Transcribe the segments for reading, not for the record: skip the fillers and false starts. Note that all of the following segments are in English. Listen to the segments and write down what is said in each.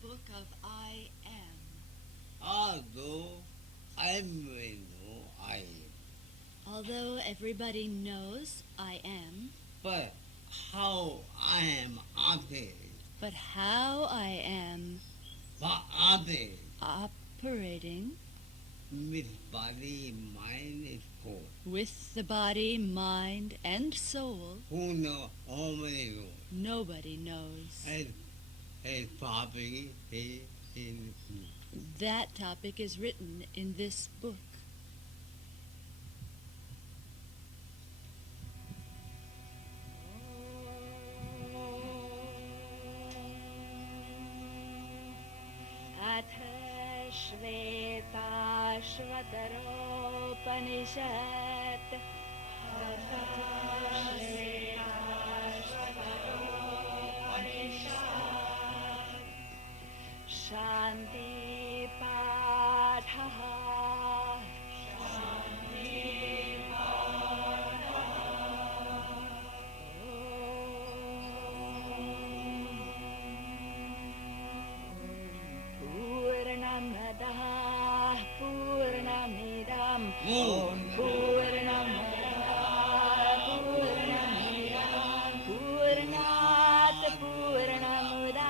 Book of I Am. Although everybody know I am, Although everybody knows I am, but how I am operating, but how I am operating with body, mind, and soul. with the body, mind, and soul, Who know? Only know. nobody knows. And probably he in That topic is written in this book. अथ श्वेताश्वतरो उपनिषत् शान्ति पाठः पूर्णमदः पूर्णमिदं पूर्णात् पूर्णमुदच्यते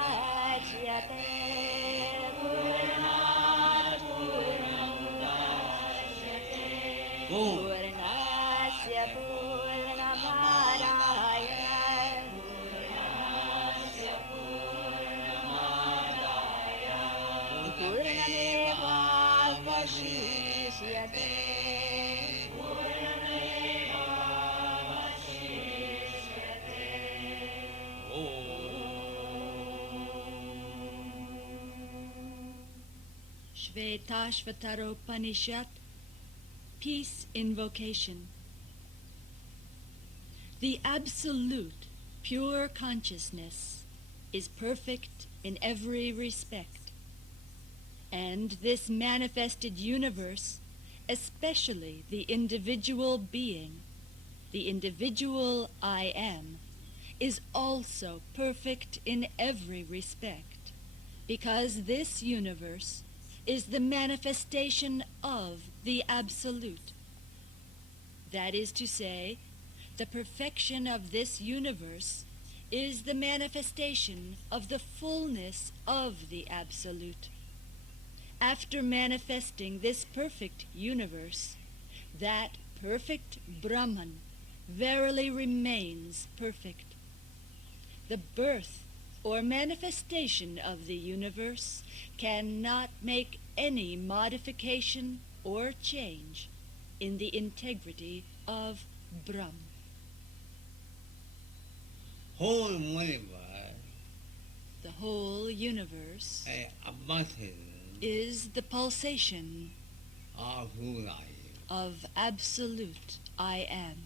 पूर्णस्य पूर्णमादाय पूर्णमेवावशिष्यते Shvetashvatara Upanishad, Peace Invocation. The absolute, pure consciousness is perfect in every respect, and this manifested universe, especially the individual being, the individual I Am, is also perfect in every respect, because this universe is the manifestation of the Absolute. That is to say, the perfection of this universe is the manifestation of the fullness of the Absolute. After manifesting this perfect universe, that perfect Brahman verily remains perfect. The birth or manifestation of the universe cannot make any modification or change in the integrity of Brahm. whole universe The whole universe a button is the pulsation of who I am. of absolute I Am.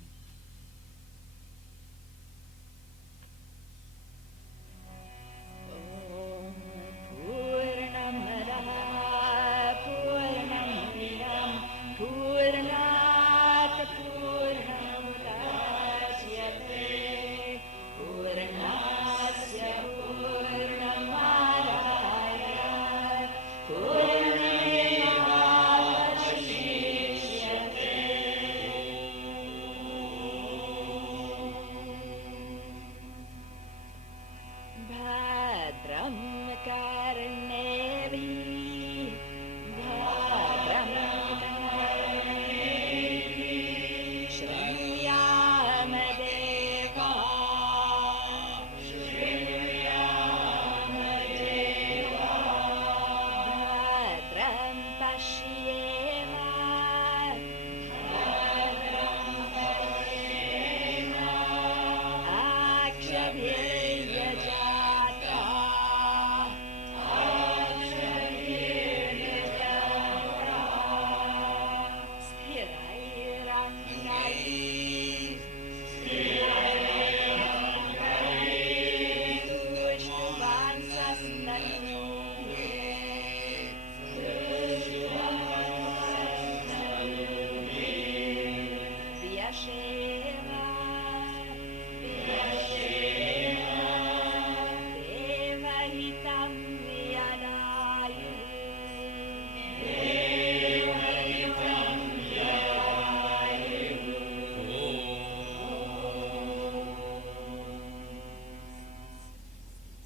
पूर्णस्य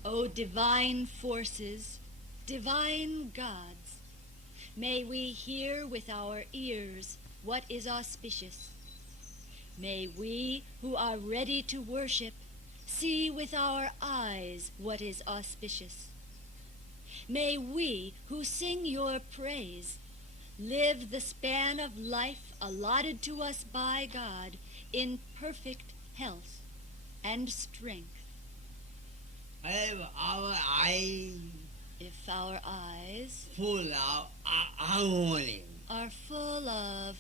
O divine forces, divine gods, may we hear with our ears what is auspicious. May we, who are ready to worship, see with our eyes what is auspicious. May we, who sing your praise, live the span of life allotted to us by God in perfect health and strength. If our eyes If our eyes full of abhorring, are full of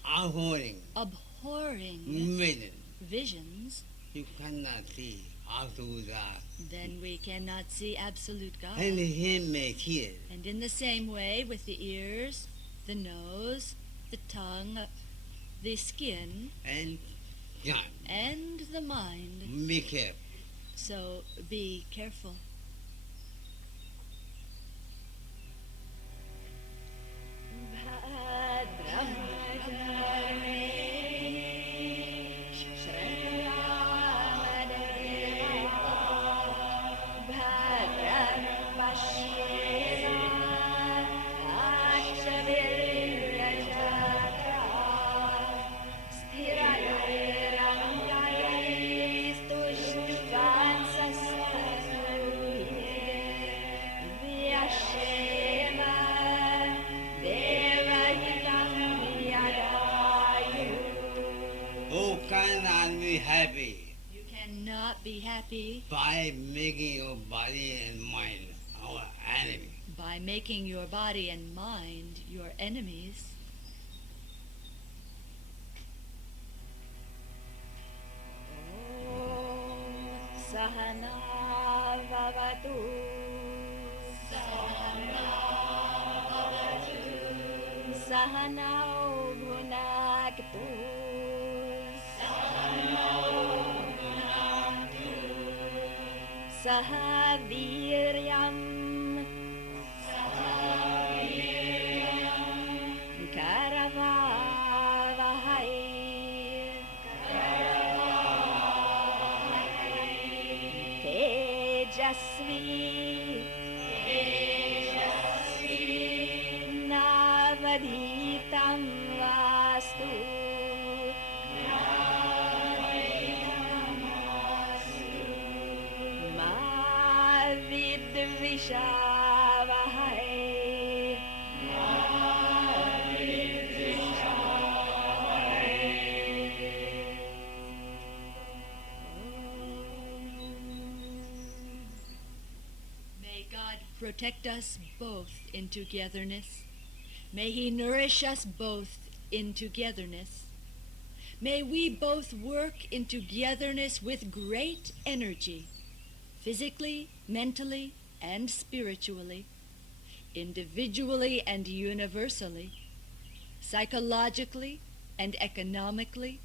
abhorring visions, you cannot see absolute God. then we cannot see absolute God. And Him make hear. And in the same way with the ears, the nose, the tongue, the skin, And God, and the mind. be careful. So be careful. Who cannot be happy You cannot be happy by making your body and mind our enemy. by making your body and mind your enemies. Sahana Vavatu Sahana Bhunaktu Sahaviryam Karavavahai Tejasvi Navadhitam Vastu Ma Vidvishavahai May God protect us both in togetherness. May He nourish us both in togetherness. May we both work in togetherness with great energy, physically, mentally, and spiritually, individually and universally, psychologically and economically,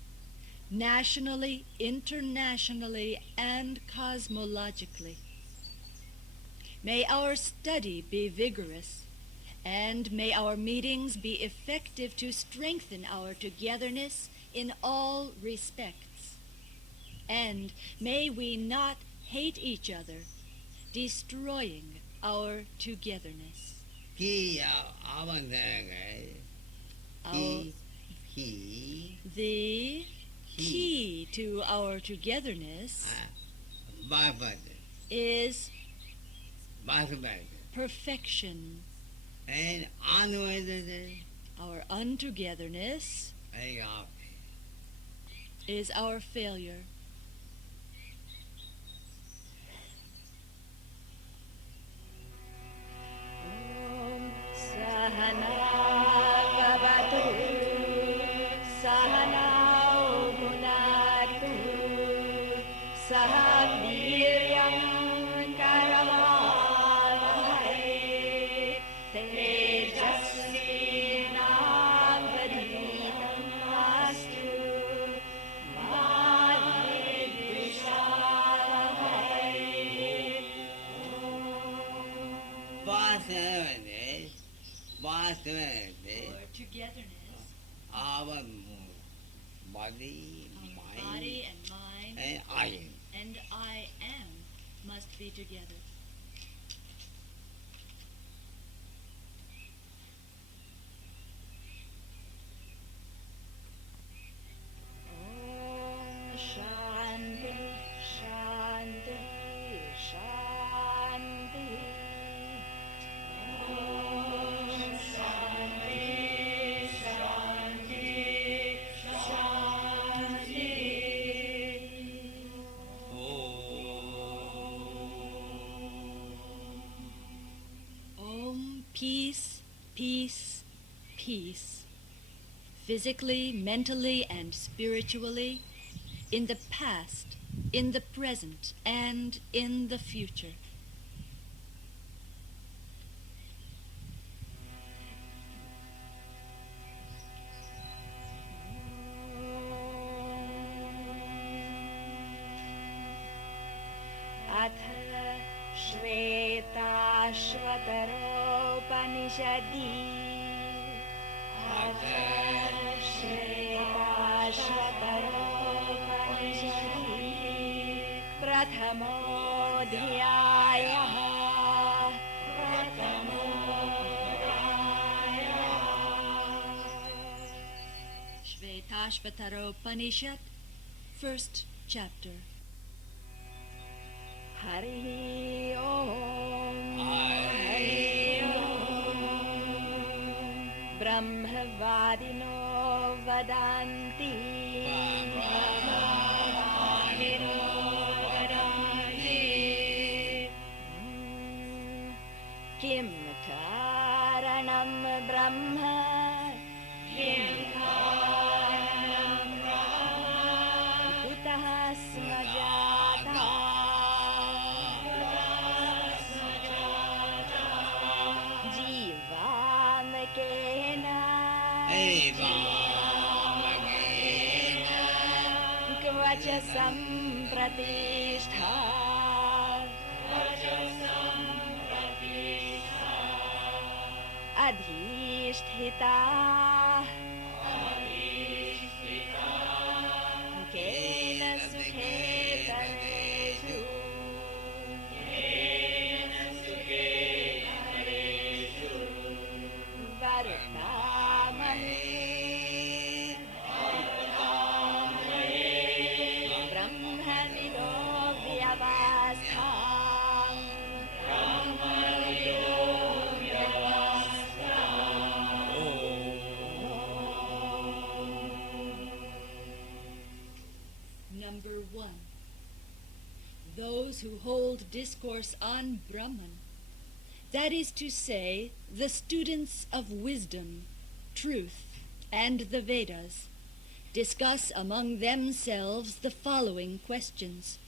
nationally, internationally, and cosmologically. May our study be vigorous, and may our meetings be effective to strengthen our togetherness in all respects. And may we not hate each other, destroying our togetherness. He avandagay. Our- He The key to our togetherness Bhagavad. is Bhagavad. perfection. And unwedded Our untogetherness is our failure. Vasavate, or togetherness, our body, our mind, body and mind and I am. and I am must be together. Om Shanti Shanti Shanti. Om Shanti Shanti Shanti. Om, peace, peace, peace. Physically, mentally, and spiritually, in the past, in the present, and in the future. अथ श्वेताश्वतरोपनिषदि अथ श्वेताश्वतरोपनिषदि प्रथमोऽध्यायः Shvetashvatara Upanishad, first chapter. Hari ओम् Hरि ब्रह्मवादिनो वदन्ति किं कारणं ब्रह्म कुतः स्म जाता जीवामकेन क्वच सम्प्रतिष्ठा अधिष्ठिता केन सुखेतनेषु वर्तामहे ब्रह्मविदो व्यवस्थाम् Number 1. Those who hold discourse on Brahman, that is to say, the students of wisdom, truth, and the Vedas, discuss among themselves the following questions.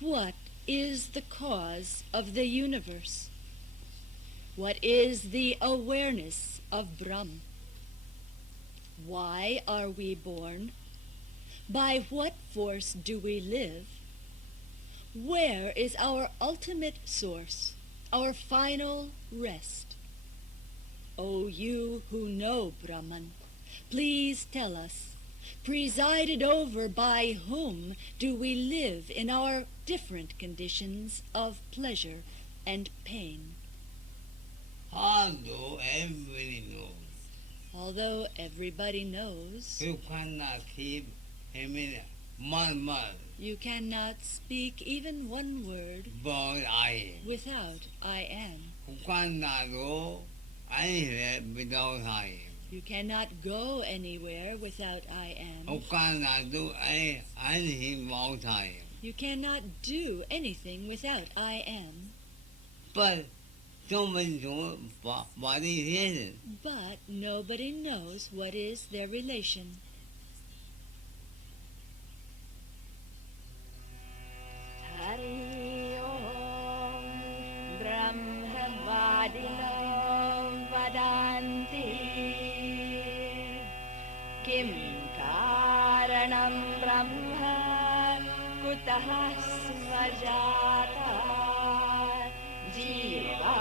What is the cause of the universe? What is the awareness of Brahman? Why are we born? By what force do we live? Where is our ultimate source, our final rest? O you who know Brahman, please tell us, presided over by whom do we live in our different conditions of pleasure and pain? Although everybody knows, Although everybody knows, you cannot keep him in 1 month you cannot speak even one word about I am. without I am. You cannot go anywhere without I am. You cannot go anywhere without I am. You cannot do anything without I am. You cannot do anything without I am. But somebody knows what it is. But nobody knows what is their relation. Hari ओम् ब्रह्मवादिनो वदन्ति किं कारणं ब्रह्म कुतः स्म जाता जीवा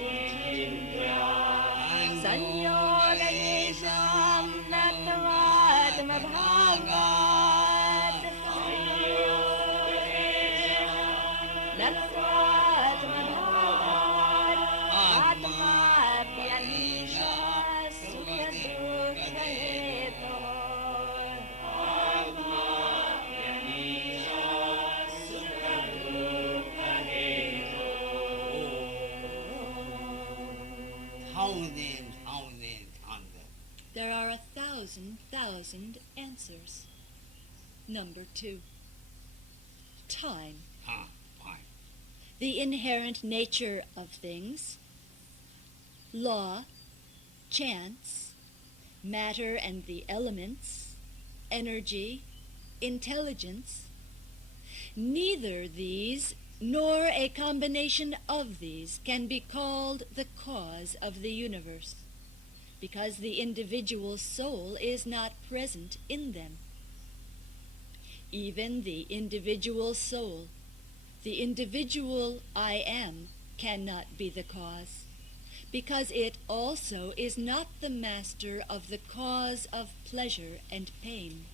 पुरुषैर्चिन्त्या संयोगयेषां नत्वात्मभावात् नत्वात्मभावात् आत्माप्यनीशा सुखदुःखहेतोः Thousand. There are 1,000 answers. Number 2. Time. Fine. The inherent nature of things. Law, chance, matter and the elements, energy, intelligence. Neither these nor a combination of these can be called the cause of the universe, because the individual soul is not present in them. Even the individual soul, the individual I am, cannot be the cause, because it also is not the master of the cause of pleasure and pain.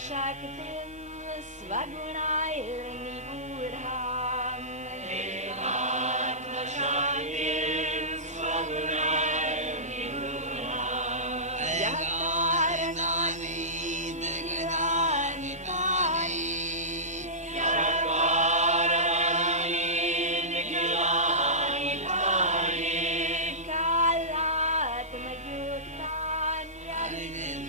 Shaktin Swagunairnibudham Devatma Shaktin Swagunairnibudham Yakaranani Dagani Tani Yakaranani Dagani Tani Kalatma Yuktan Yadin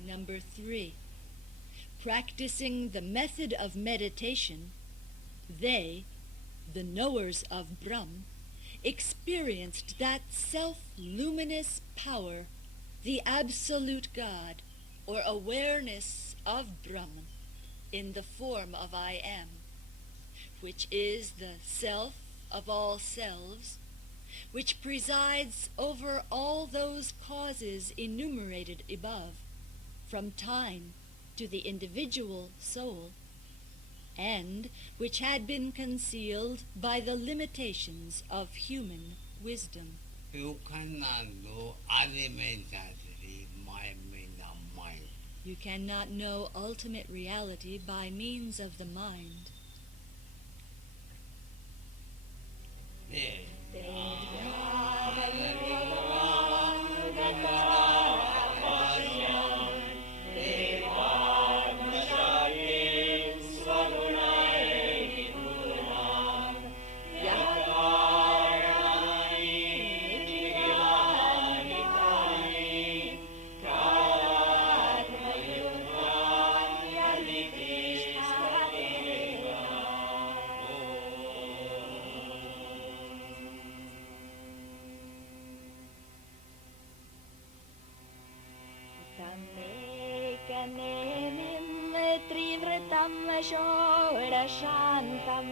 Number 3. Practicing the method of meditation, they, the knowers of Brahm, experienced that self-luminous power, the absolute God, or awareness of Brahman, in the form of I am, which is the self of all selves, which presides over all those causes enumerated above, from time to the individual soul, and which had been concealed by the limitations of human wisdom. You cannot know elementary mind. You cannot know ultimate reality by means of the mind. षोडशान्तं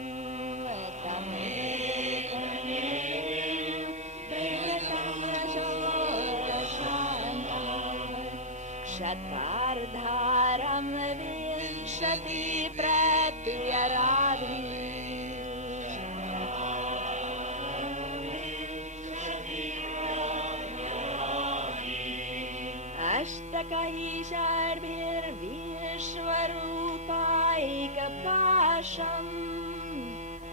शतार्धारं विंशति प्रत्यराधि अष्टकैषर्भिर्विश्वर Prakasham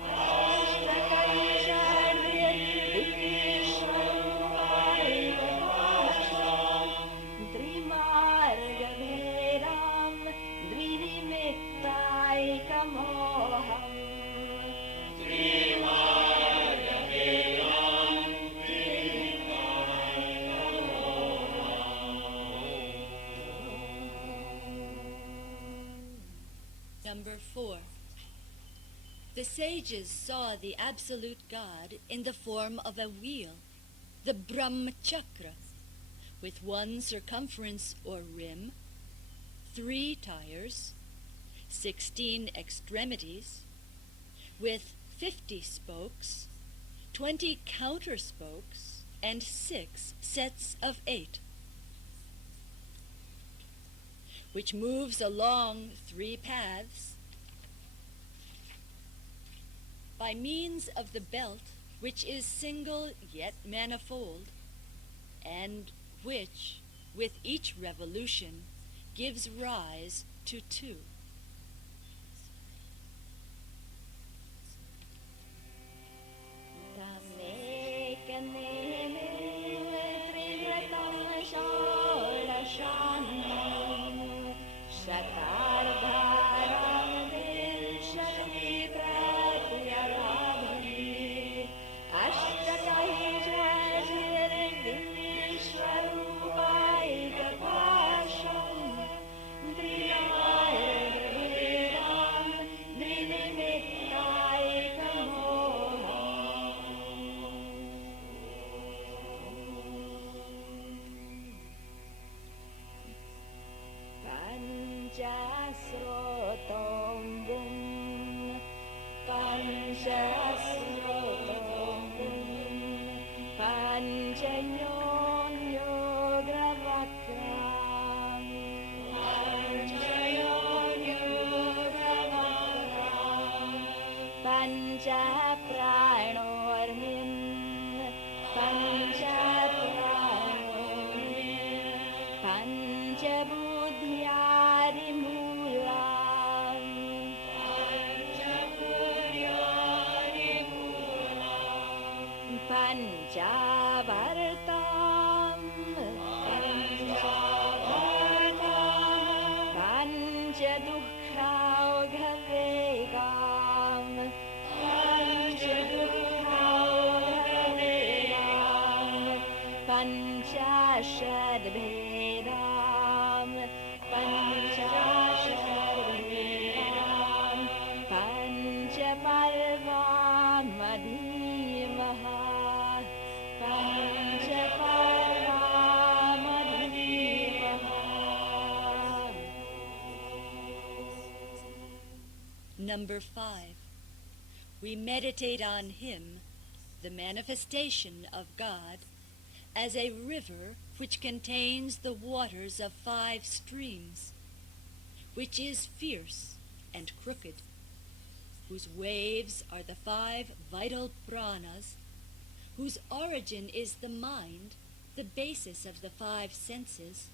Ashtakayashadvishwarupaikapasham Trimargaveram Dvinimittaikamoham Number 4. The sages saw the absolute God in the form of a wheel, the Brahmachakra, with one circumference or rim, 3 tires, 16 extremities, with 50 spokes, 20 counter spokes, and 6 sets of 8, which moves along 3 paths by means of the belt, which is single yet manifold, and which, with each revolution, gives rise to 2. Number 5. We meditate on him, the manifestation of God, as a river which contains the waters of 5 streams, which is fierce and crooked, whose waves are the 5 vital pranas, whose origin is the mind, the basis of the 5 senses,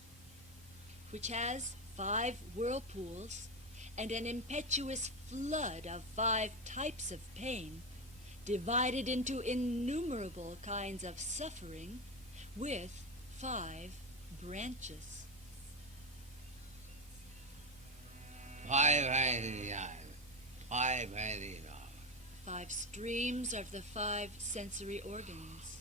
which has 5 whirlpools and an impetuous flood of 5 types of pain, divided into innumerable kinds of suffering, with 5 branches. 5 streams of the 5 sensory organs.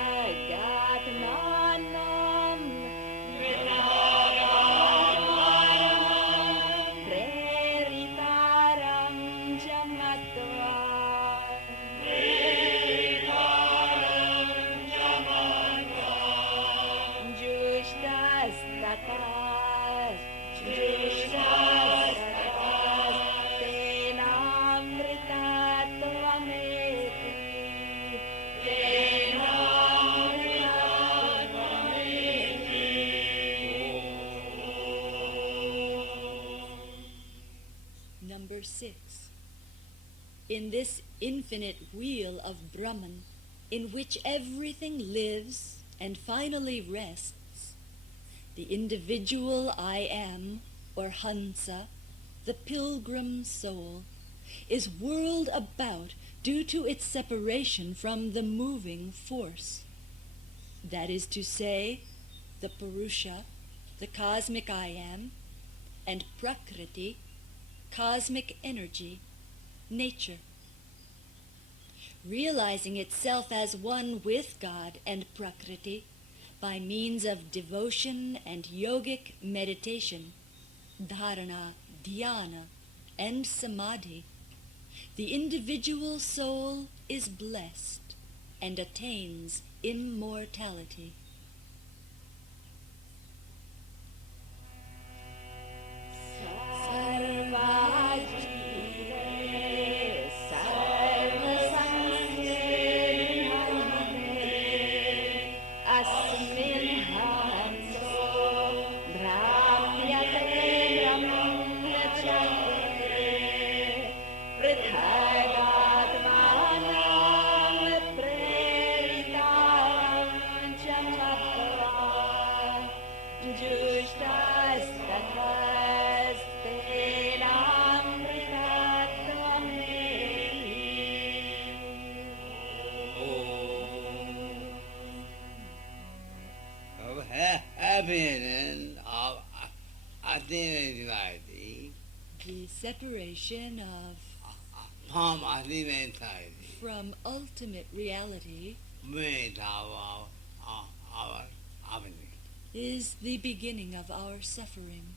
Prithagatmanam Preritaram Jamatva Jushtas tatas Jushtas Tenamritatvameti Number 6. In this infinite wheel of Brahman, in which everything lives and finally rests, the individual I am, or Hansa, the pilgrim soul, is whirled about due to its separation from the moving force. That is to say, the Purusha, the cosmic I am, and Prakriti, cosmic energy, nature. Realizing itself as one with God and Prakriti by means of devotion and yogic meditation, dharana, dhyana, and samadhi, the individual soul is blessed and attains immortality. Sarvajire sarvasamsvimane asmin hanso brahmyate brahmacharye Prithagatmanam preritaram jamatva Jushtas tatas Of happiness of identity The separation of from identity from ultimate reality with our happiness. is the beginning of our suffering.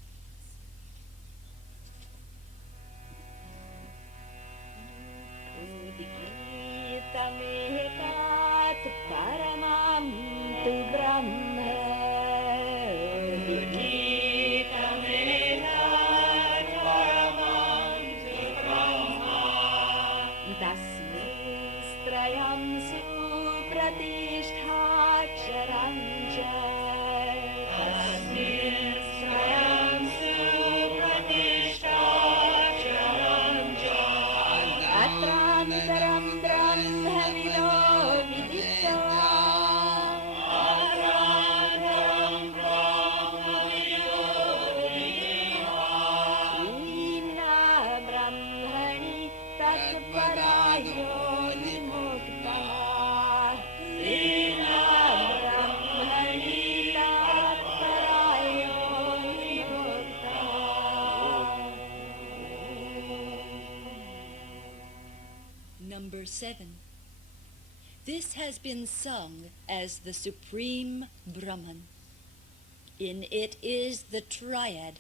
Udgitametat paramam tu brahma Udgitametat paramam tu brahma Tasmistrayam supratishthāksharam ca Tasmistrayam supratishthāksharam ca Atrantaram brahma vido vidita Atrantaram brahma vido vidita Ina brahmani tatparayo nimukta Ina brahmani tatparayo nimukta Number 7. This has been sung as the Supreme Brahman. In it is the triad,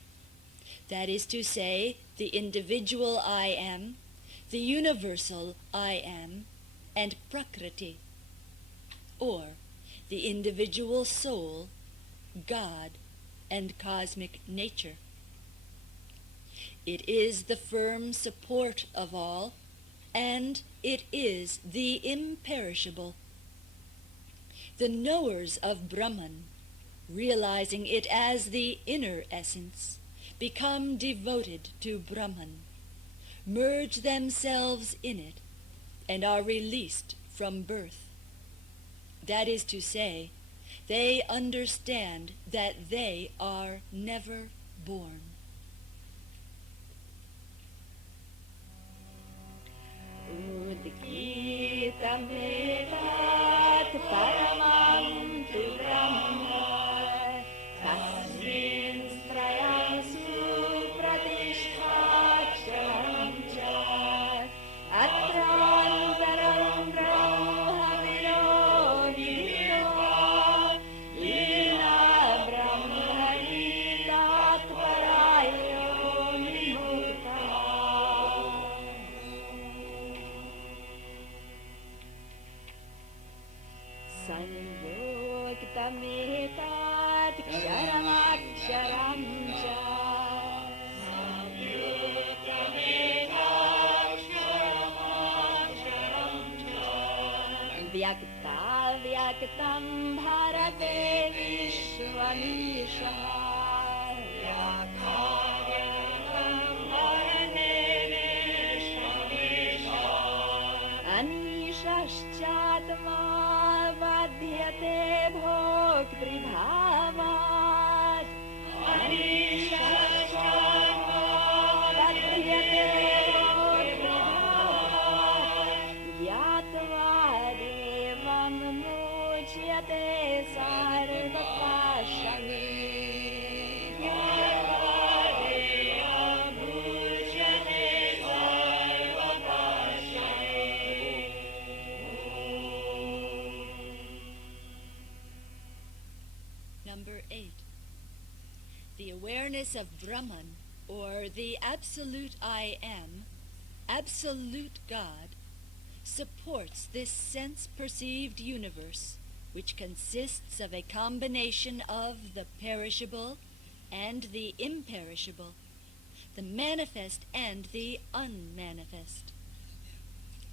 that is to say, the individual I am, the universal I am, and Prakriti, or the individual soul, God, and cosmic nature. It is the firm support of all, and it is the imperishable. The knowers of Brahman, realizing it as the inner essence, become devoted to Brahman, merge themselves in it, and are released from birth. That is to say, they understand that they are never born. Udgitametat paramam tu brahma Tasmin strayam supratishthāksharam ca Atrantaram brahma vido vidito Samyuktametat Ksharamaksharam cha Vyakta Vyaktam Bharate Vishwamisha Anishashchatma Vadhyate Bhoktridhavat Anishashchatma Vadhyate Bhoktridhavat Yatva Devam Muchyate Sarvapashani Number 8. The awareness of Brahman, or the absolute I Am, absolute God, supports this sense-perceived universe, which consists of a combination of the perishable and the imperishable, the manifest and the unmanifest.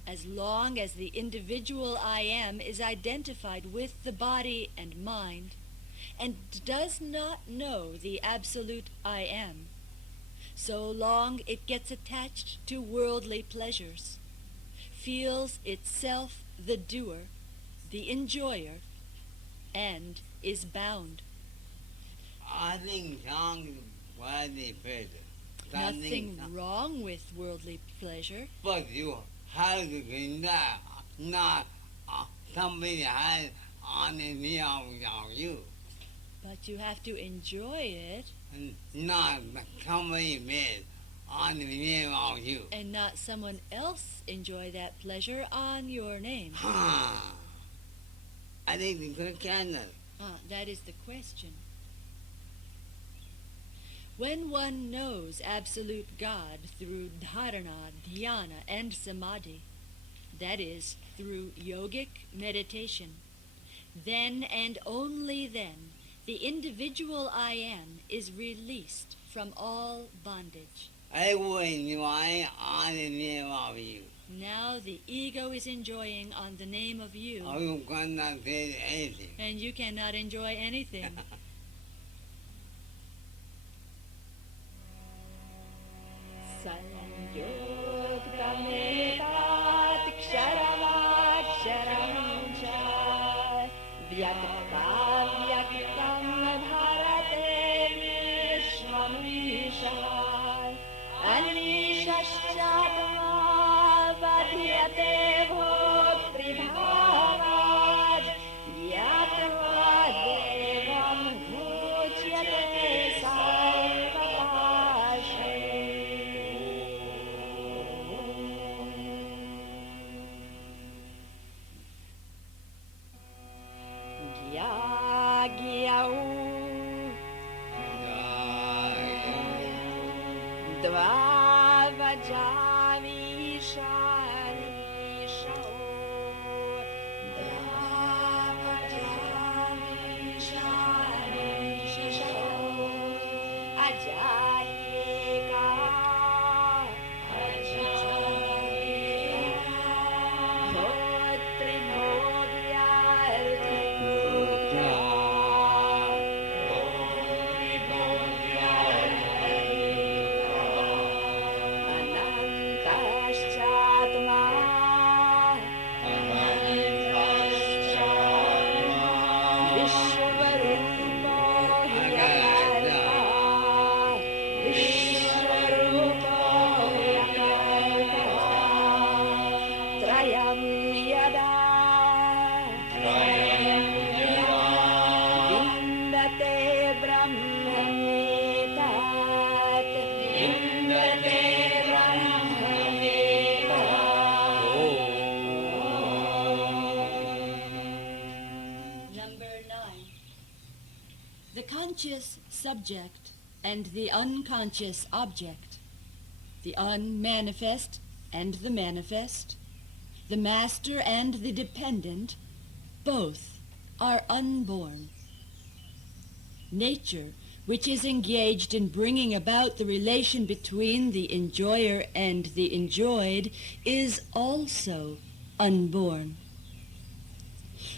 As long as the individual I Am is identified with the body and mind, and does not know the absolute I Am, so long it gets attached to worldly pleasures, feels itself the doer, the enjoyer, and is bound. Nothing wrong with worldly pleasure, but you have to be not somebody has on me on you. but you have to enjoy it And not somebody made on me on you. and not someone else enjoy that pleasure on your name. I think the good candle. That is the question. When one knows absolute God through dharana, dhyana, and samadhi, that is, through yogic meditation, then and only then the individual I Am is released from all bondage. I will enjoy on the name of you. Now the ego is enjoying on the name of you, You cannot say anything. and you cannot enjoy anything. Samyuktametat Ksharamaksharam cha Vyakta Vyaktam Bharate Vishwamisha Anishashchatma Vadhyate Bhoktridhavat Yatva Devam Muchyate conscious subject and the unconscious object, the unmanifest and the manifest, the master and the dependent, both are unborn. Nature, which is engaged in bringing about the relation between the enjoyer and the enjoyed, is also unborn.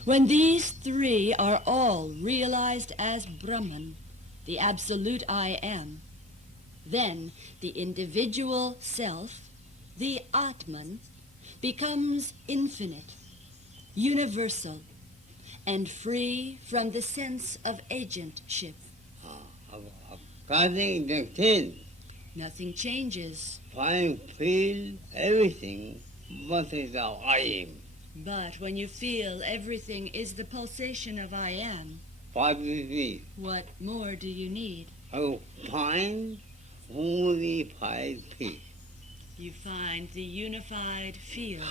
When these three are all realized as Brahman, the absolute I Am, then the individual self, the Atman, becomes infinite, universal, and free from the sense of agentship. According to ten, Nothing changes, find, feel, everything, what is our I am. but when you feel everything is the pulsation of I Am, What do you need? what more do you need? I find unified peace. You find the unified field.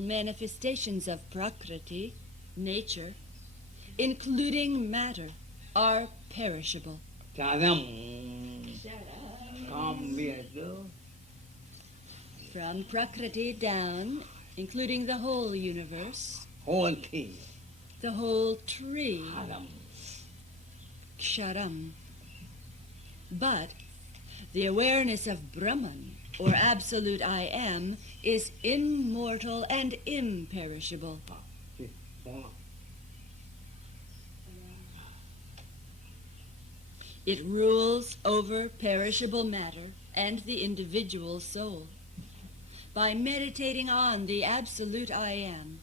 Manifestations of Prakriti, nature, including matter, are perishable. From Prakriti down, including the whole universe, Whole thing. the whole tree, Ksharam. But the awareness of Brahman, or absolute I Am, is immortal and imperishable. It rules over perishable matter and the individual soul. By meditating on the absolute I Am,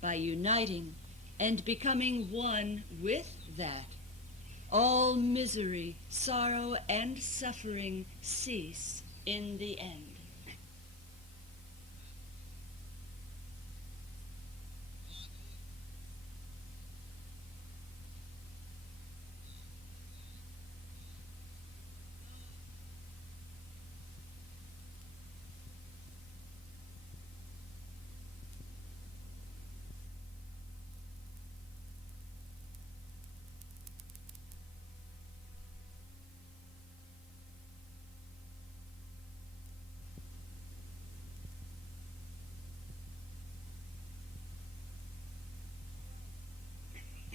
by uniting and becoming one with that, all misery, sorrow, and suffering cease in the end.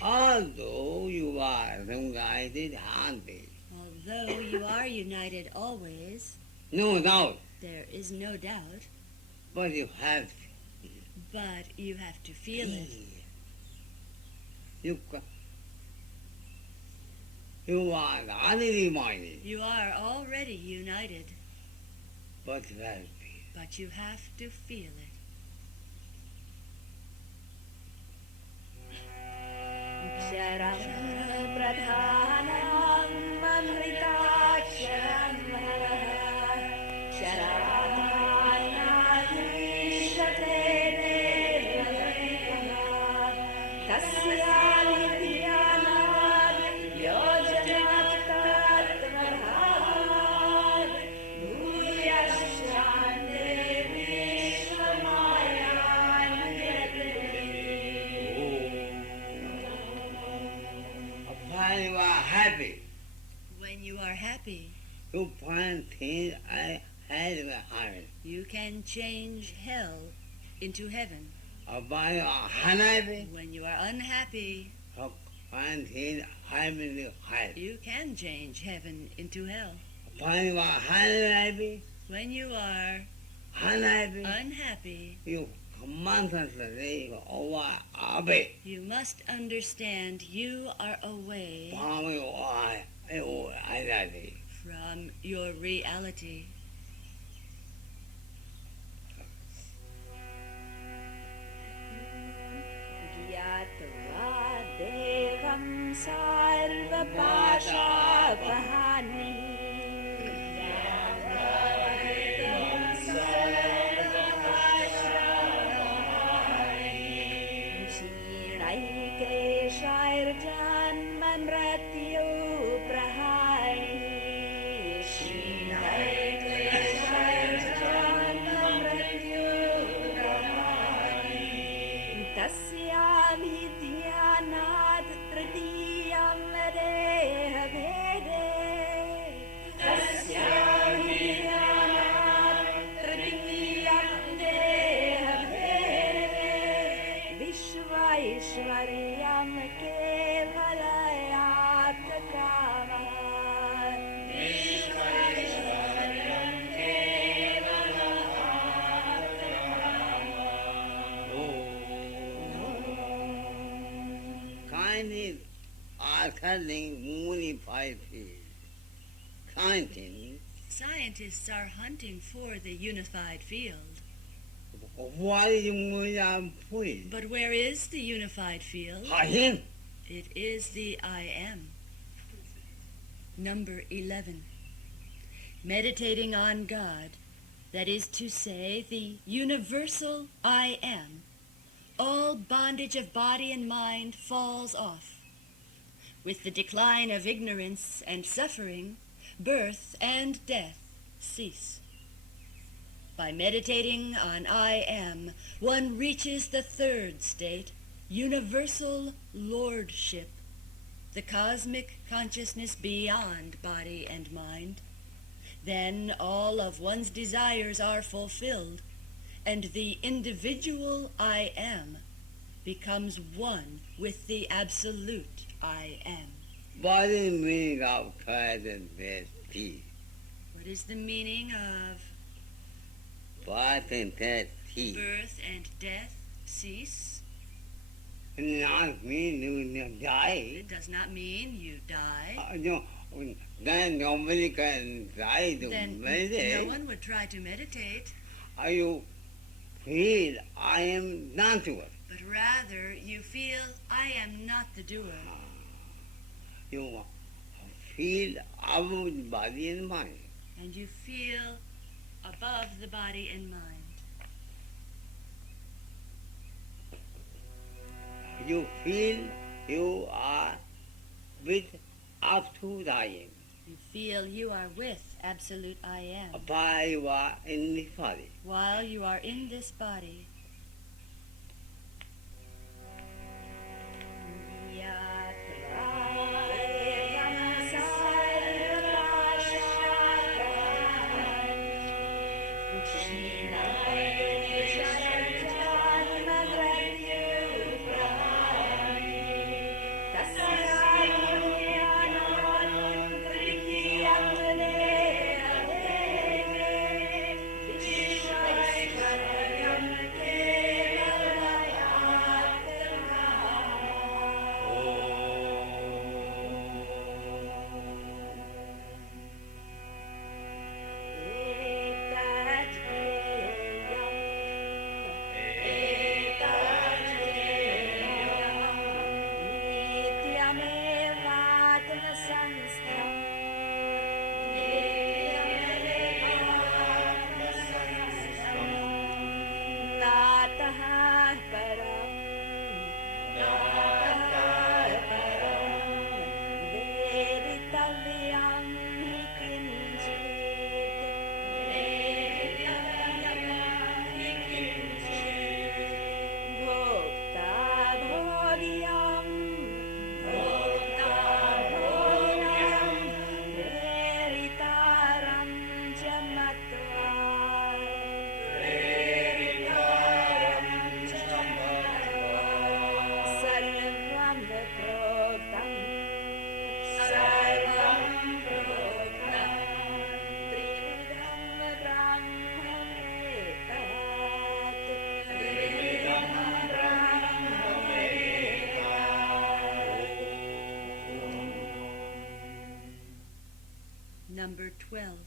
Although you are united handy, Although you are united always, no doubt, there is no doubt, but you have but you have to feel it. You are already minded, You are already united, but you have peace. but you have to feel it. Ksharam pradhanam amritaksharam ksharadhanadishate happy. When you are happy, You find things I had in heaven. you can change hell into heaven. When you are unhappy, When you are unhappy, you find things heaven in hell. you can change heaven into hell. When you are unhappy, When you are unhappy, you constantly over away. you must understand you are away From your identity. from your reality. ज्ञात्वा देवं सर्वपाशापहानिः तस्याभिध्यानात् तृतीयं देहभेदे विश्वैश्वर्यं Kindly are telling unified field. Chanting, Scientists are hunting for the unified field. what is unified field? But where is the unified field? Him. It is the I am. Number 11. Meditating on God, that is to say, the universal I am, all bondage of body and mind falls off. With the decline of ignorance and suffering, birth and death cease. By meditating on I am, one reaches the third state, universal lordship, the cosmic consciousness beyond body and mind. Then all of one's desires are fulfilled, and the individual I am becomes one with the absolute I am. What is the meaning of present peace? What is the meaning of Birth and death cease. birth and death cease? Not mean you die. It does not mean you die. Then nobody can die to Then no meditate. one would try to meditate, You feel I am not doer. but rather you feel I am not the doer. You feel above body and mind. And you feel above the body and mind. You feel you are with up to dying. You feel you are with absolute I am While you are in the body. while you are in this body. 12.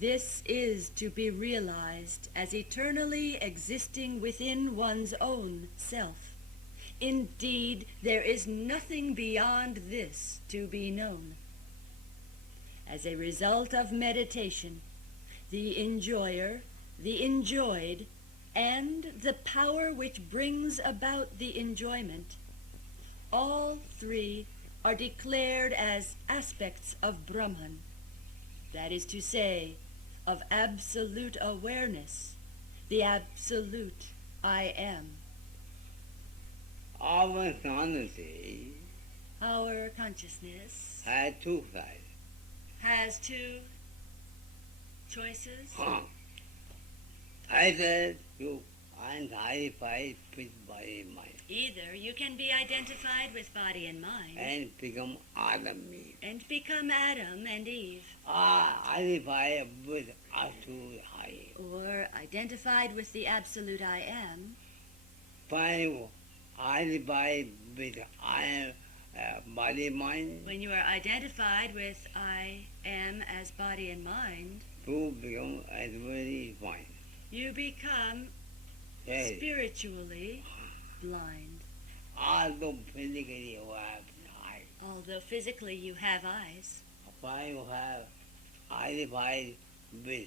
This is to be realized as eternally existing within one's own self. Indeed, there is nothing beyond this to be known. As a result of meditation, the enjoyer, the enjoyed, and the power which brings about the enjoyment, all three are declared as aspects of Brahman, that is to say, of absolute awareness, the absolute I am. Our consciousness Our consciousness has two sides. has two choices. Either you identify with body and mind Either you can be identified with body and mind and become Adam Eve, and become Adam and Eve, or identify with absolute I. or identified with the absolute I am, Find identify with I am body and mind when you are identified with I am as body and mind, to become as very fine. you become Yes. spiritually blind. Although physically you have eyes, Although physically you have eyes, why you have identified with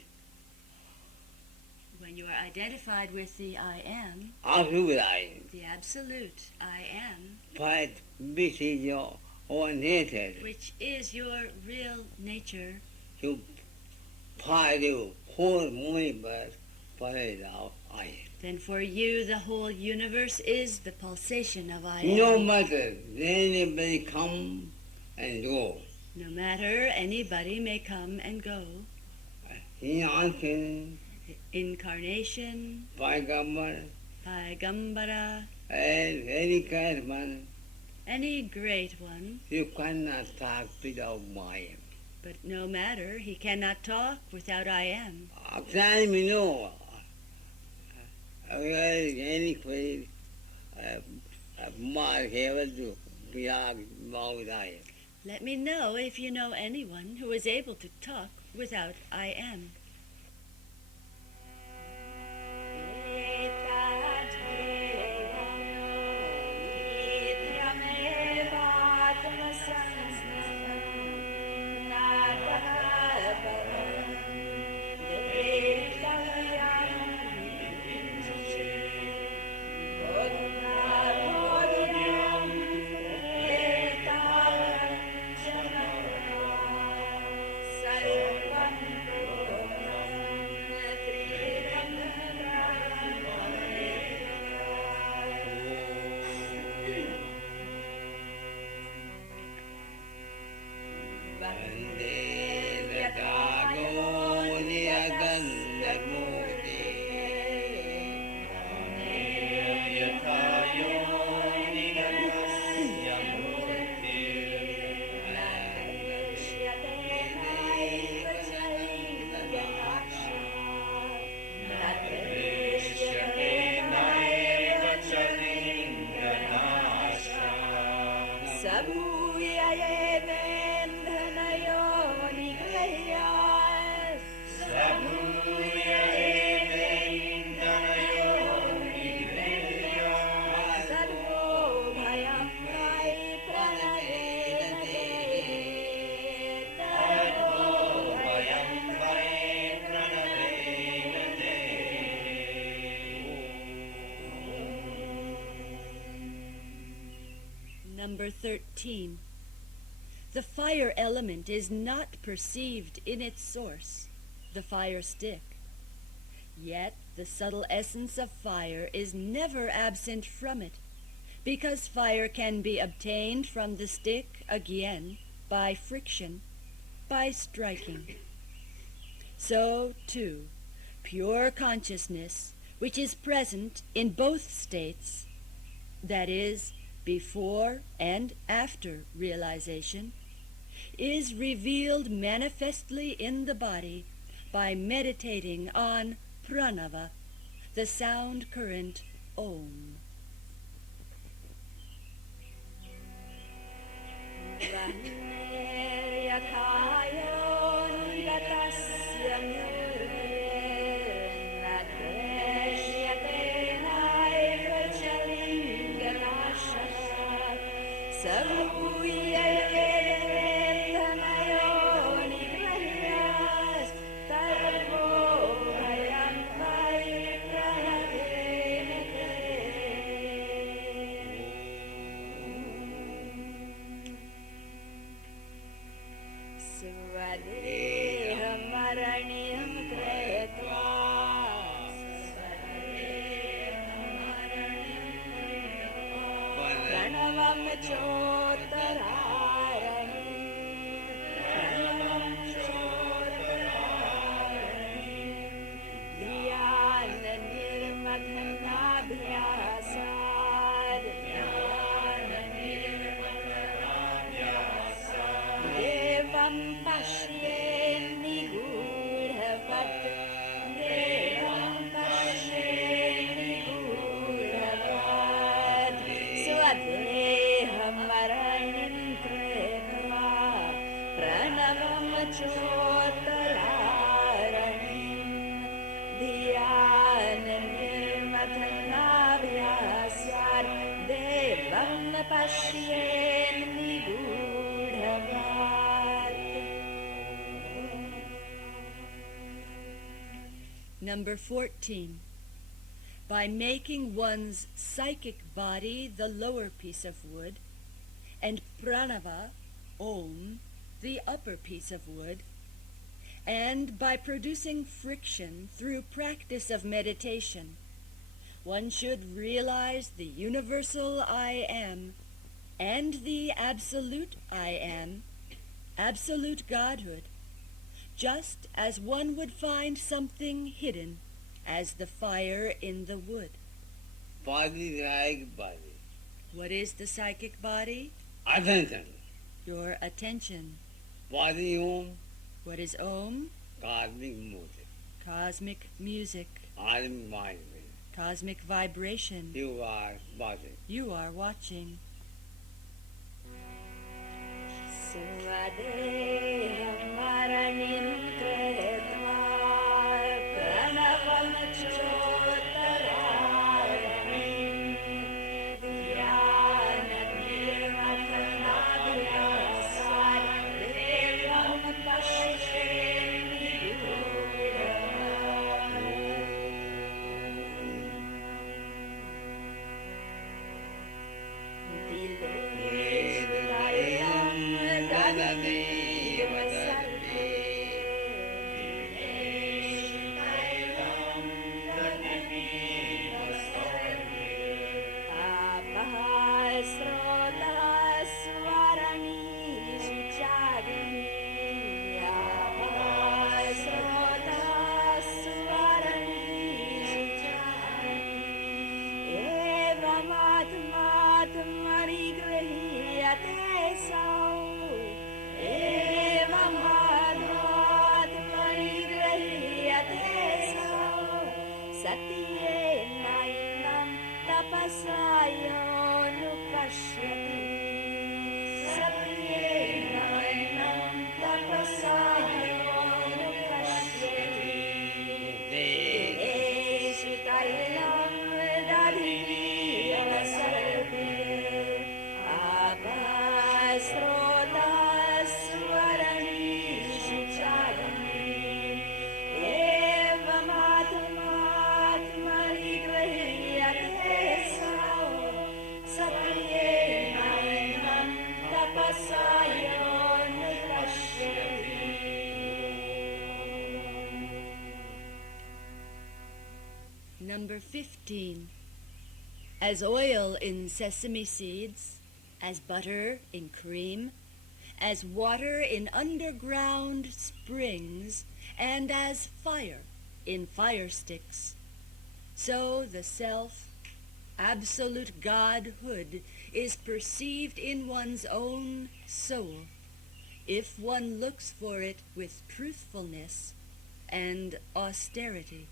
when you are identified with the I am, absolute I, the absolute I am, but this is your own nature. which is your real nature, You part you whole universe by our I. then for you the whole universe is the pulsation of I No am. matter anybody come and go, No matter, anybody may come and go. Yantin, Incarnation, Paigambar, Paigambara, and any kind of man, any great one, you cannot talk without Maya. but no matter, he cannot talk without I am. Time you know, any place, Mark ever do, beyond I. Let me know if you know anyone who is able to talk without I am. Number 13. The fire element is not perceived in its source, the fire stick. Yet the subtle essence of fire is never absent from it, because fire can be obtained from the stick again by friction, by striking. So, too, pure consciousness, which is present in both states, that is, before and after realization, is revealed manifestly in the body by meditating on pranava, the sound current Om. Yathayo सर्वूयवेदनायो निग्रह्यास् सर्वो भयं परिप्रणवे स्वदेहमरणिं कृत्वा प्रणवं चोत्तरारणि प्रणवं चोत्तरारणि ध्याननिर्मग्नाभ्यासाद् देवं पश्येन्निगूढवत् देवं पश्येन्निगूढवत् स्वदेहमरणिं कृत्वा प्रणवं चोत्तरारणिं ध्याननिर्मथनाभ्यासात् देवं पश्येन्निगूढवत्. Number 14. By making one's psychic body the lower piece of wood, and pranava, om, the upper piece of wood, and by producing friction through practice of meditation, one should realize the universal I am and the absolute I am, absolute Godhood, just as one would find something hidden as the fire in the wood. Body like body. What is the psychic body? Attention. Your attention. Body home, What is Om? cosmic music. Cosmic music. I'm mind. Cosmic vibration. You are body. You are watching. स्वदेहमरणिं कृत्वा प्रणवं चोत्तरारणिं ध्याननिर्मथनाभ्यासात् देवं Number 15. As oil in sesame seeds, as butter in cream, as water in underground springs, and as fire in fire sticks, so the self, absolute Godhood, is perceived in one's own soul, if one looks for it with truthfulness and austerity.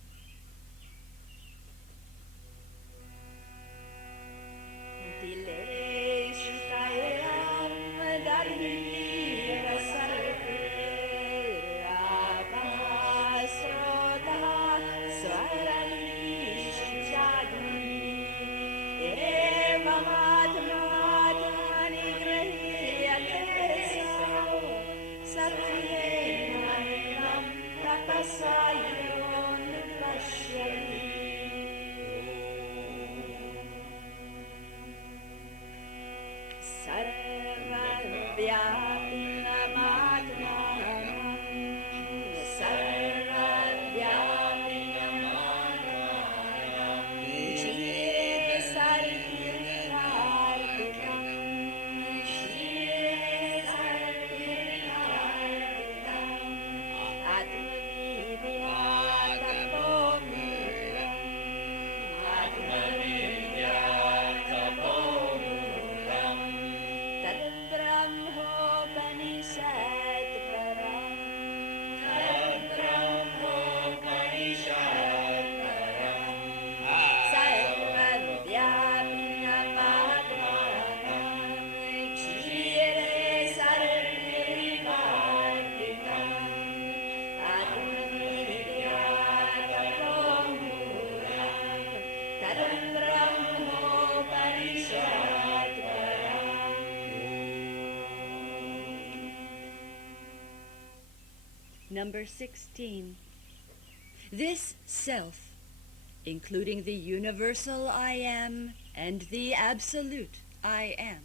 Number 16. This self, including the universal I am and the absolute I am,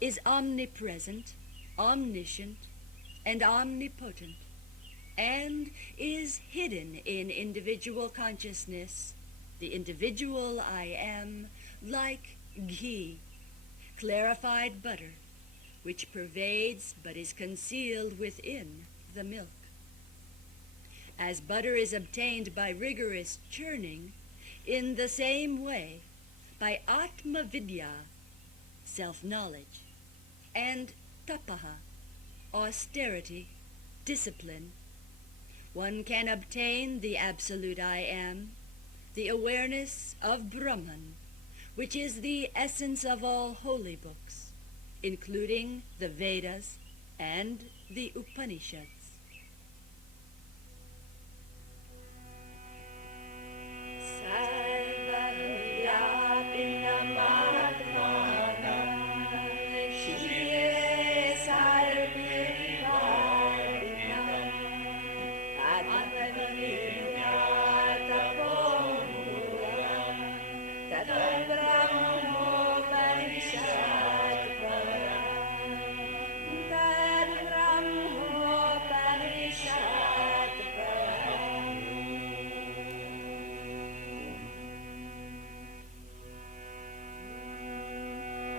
is omnipresent, omniscient, and omnipotent, and is hidden in individual consciousness, the individual I am, like ghee, clarified butter, which pervades but is concealed within the milk. As butter is obtained by rigorous churning, in the same way, by Atma-vidya, self-knowledge, and tapaha, austerity, discipline, one can obtain the absolute I am, the awareness of Brahman, which is the essence of all holy books, including the Vedas and the Upanishads.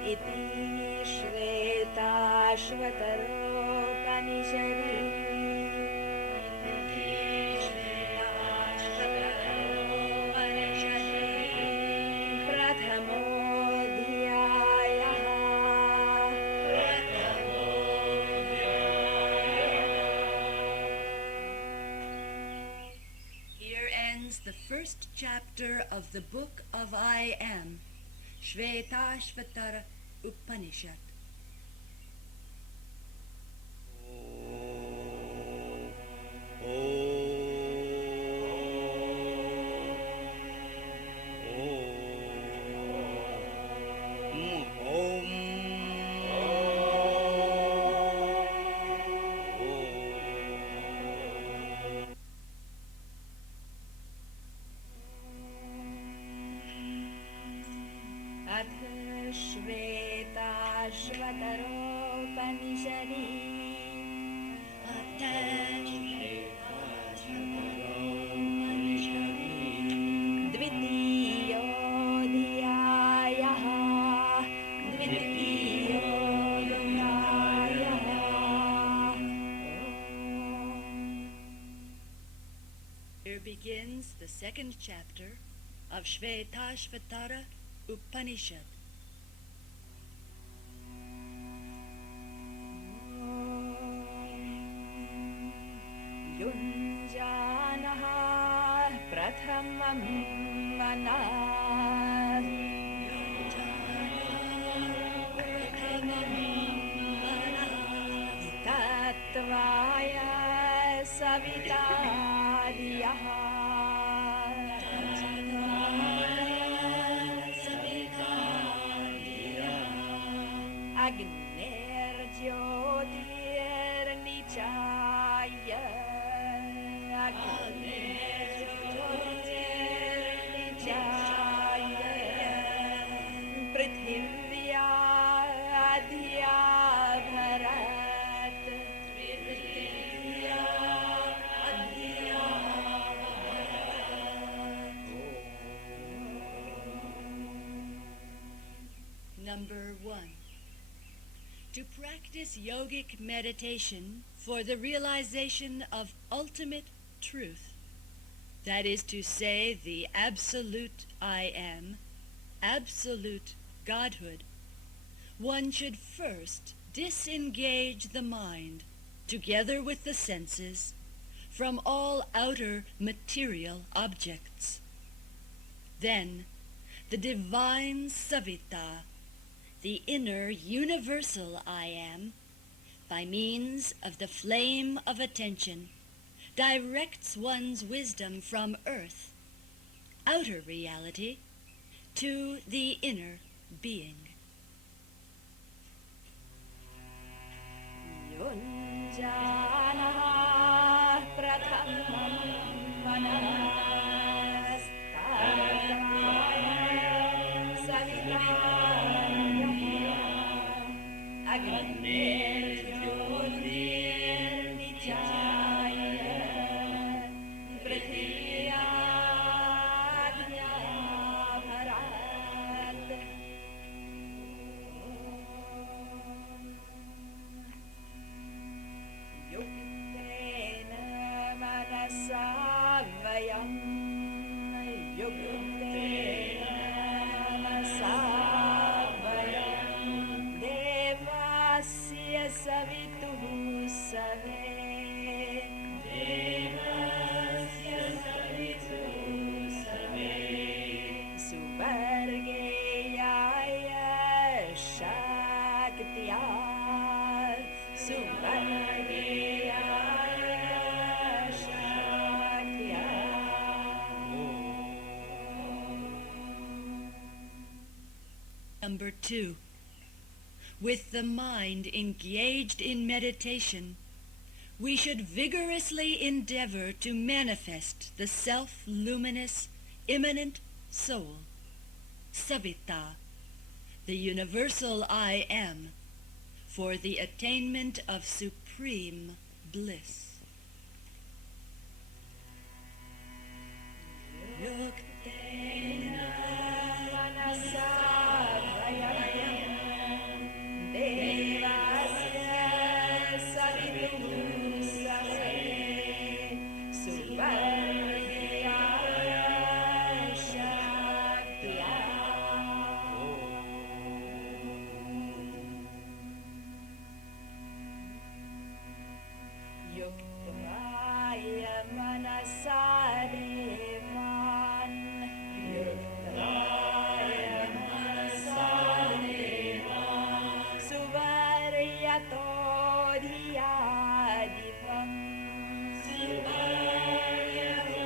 इति श्वेताश्वतरोपनिषदि Here ends the first chapter of the Book of I Am, Shvetashvatara Upanishad. अथ श्वेताश्वतरोपनिषदि द्वितीयोऽध्यायः Here begins the second chapter of Shvetashvatara Upanishad. युञ्जानः प्रथमं मनः तत्त्वाय सवितार्यः अग्निर्ज्योतिर्निचाय पृथिव्या धिया Bharat Number 1. To practice yogic meditation for the realization of ultimate truth, that is to say, the absolute I am, absolute Godhood, one should first disengage the mind, together with the senses, from all outer material objects. Then, the divine Savita, the inner universal I am, by means of the flame of attention, directs one's wisdom from earth, outer reality, to the inner being. युञ्जानः प्रथमं मनस्तारयामि सवितार्यम् अग्ने ज्योतिर्निचाय पृथिव्याज्ञाभरात् युक्तेन मनसा वयं युक्तेन मनसा वयं देवस्य सवितुः सवे देवस्य सवितुः सवे सुवर्गेयाय शक्त्या सुवर्गेयाय शक्त्या Number 2. With the mind engaged in meditation, we should vigorously endeavor to manifest the self-luminous, immanent soul, Savita, the universal I Am, for the attainment of supreme bliss. युक्तेन मनसा वयं देवस्य सवितुः सवे सुवर्गेयाय शक्त्या युक्ताय मनसा देवान् युक्ताय मनसा देवान् सुवर्यतो धियादिवम् सुवर्यतो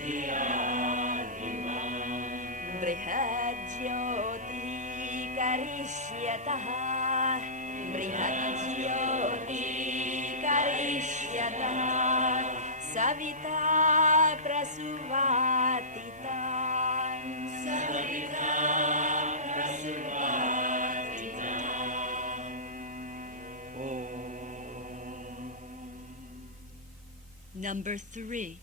धियादिवम् बृहज्योतिः करिष्यतः बृहज्योतिः करिष्यतः सविता प्रसुवाति तान् सविता प्रसुवाति तान् Number 3.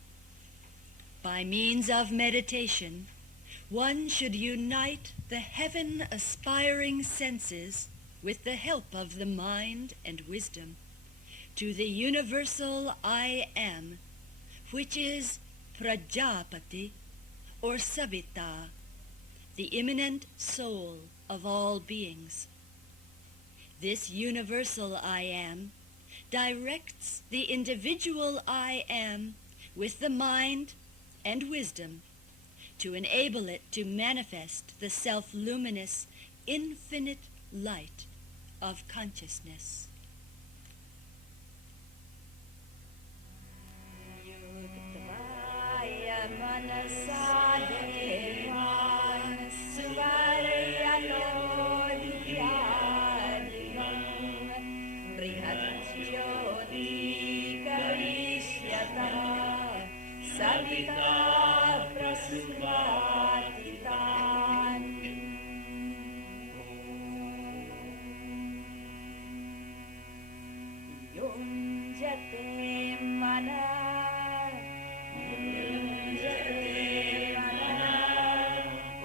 By means of meditation, one should unite the heaven-aspiring senses with the help of the mind and wisdom to the universal I Am, which is Prajapati or Savita, the immanent soul of all beings. This universal I Am directs the individual I Am with the mind and wisdom to enable it to manifest the self-luminous, infinite light of consciousness. युक्ताय मनसा देवान् सुवर्यतो धियादिवम् बृहज्योतिः करिष्यतः सविता प्रसुवाति तान् युञ्जते मनः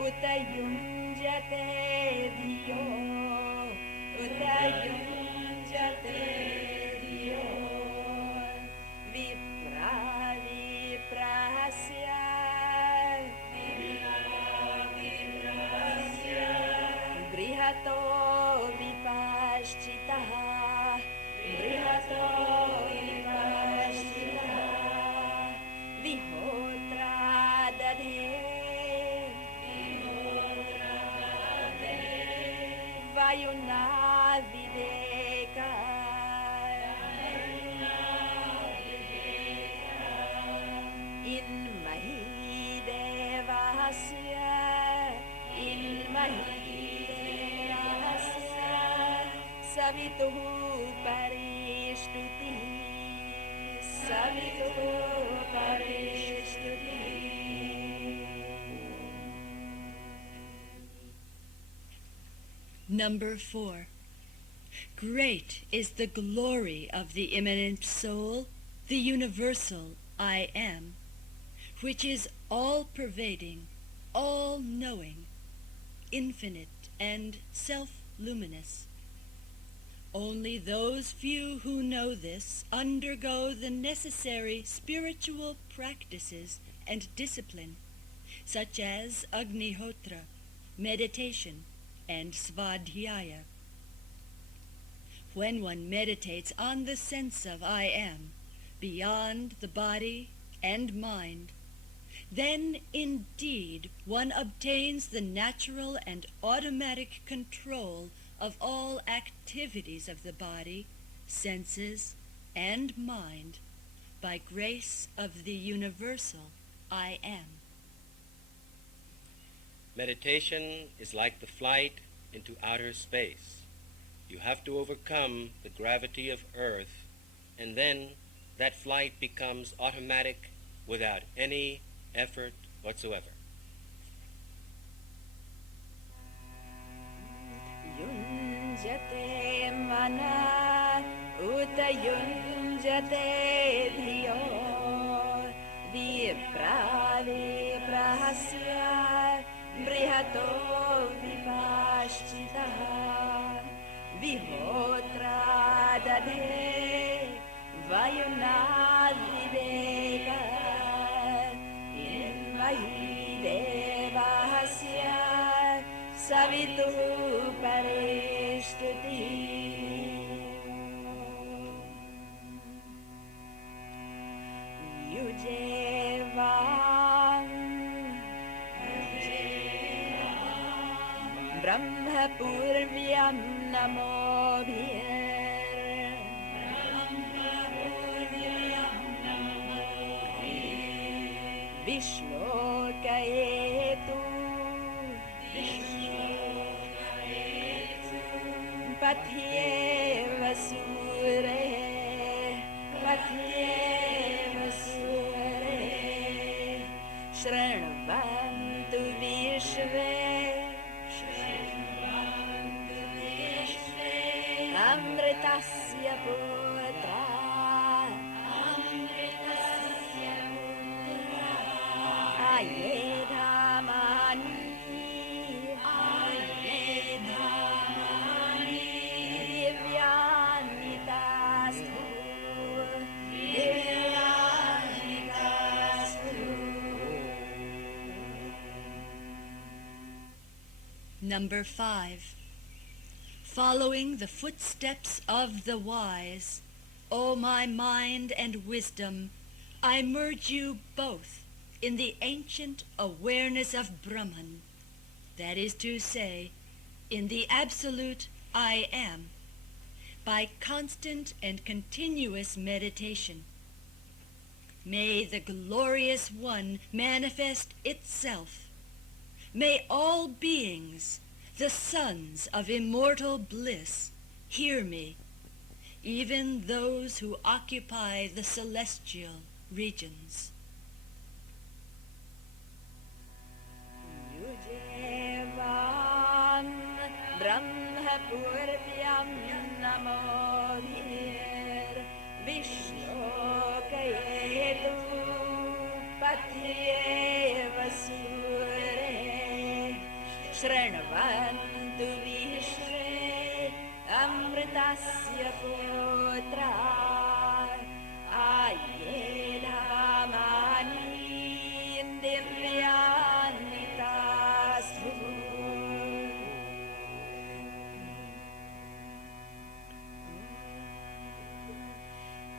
उत युञ्जते धियो उत युञ्जते धियो विप्रस्य बृहतो विपश्चितः बृहतो विपश्चितः विहोत्रा दधे वायुना विदेक इन्महि देवस्य सवितुः परिष्टुतिः Number 4. Great is the glory of the immanent soul, the universal I am, which is all-pervading, all-knowing, infinite and self-luminous. Only those few who know this undergo the necessary spiritual practices and discipline, such as Agnihotra, meditation, and Svadhyaya. When one meditates on the sense of I am, beyond the body and mind, then indeed one obtains the natural and automatic control of all activities of the body, senses, and mind by grace of the universal I am. Meditation is like the flight into outer space. You have to overcome the gravity of Earth, and then that flight becomes automatic without any effort whatsoever. Yunjate mana uta yunjate dhiyo viprahasya brihato vipashchitaha vihotra dadhe vayunadvideka devahasya savitu parishtuti yujevam brahma purvyam namobhir Vishlokayetu Patyeva Sure Shranvantu Vishve Amritasya Putra Ayedhamani Divyanidastu Number 5. Following the footsteps of the wise, O my mind and wisdom, I merge you both in the ancient awareness of Brahman, that is to say, in the absolute I am, by constant and continuous meditation. May the glorious One manifest itself. May all beings, the sons of immortal bliss, hear me, even those who occupy the celestial regions. Yujevam Brahma Purvyam Namobhir Vishlokayetu Patyeva Sure Shranvantu Vishve Amritasya Putra Ayedhamani Divyanidastu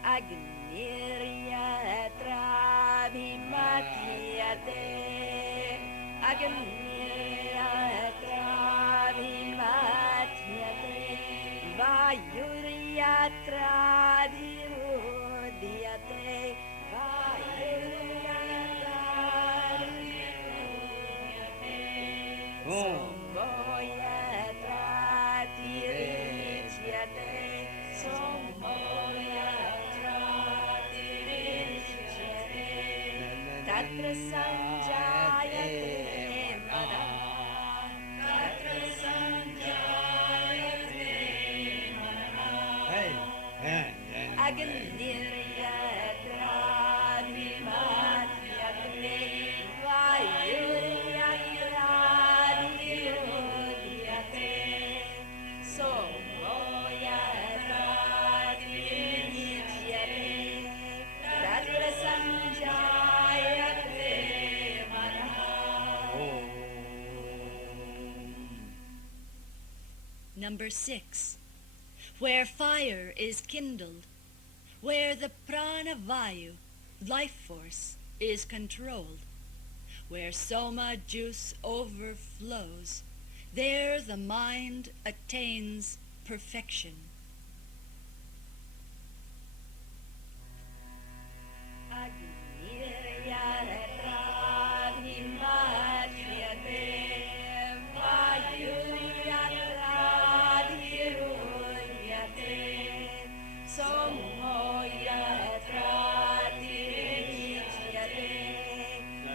Agniryatra-bhimatyate Agniryatra-bhimatyate Vayuryatra-dhirodhyate Vayuryatra-dhirodhyate Somboyatra-tirijyate Somboyatra-tirijyate sanjayate mana. Agniryatravimatyate vayuryatravimudyate somoyatravimudyate tatra sanjayate manaha. Number 6. Where fire is kindled, where the prana vayu, life force, is controlled, where soma juice overflows, there the mind attains perfection.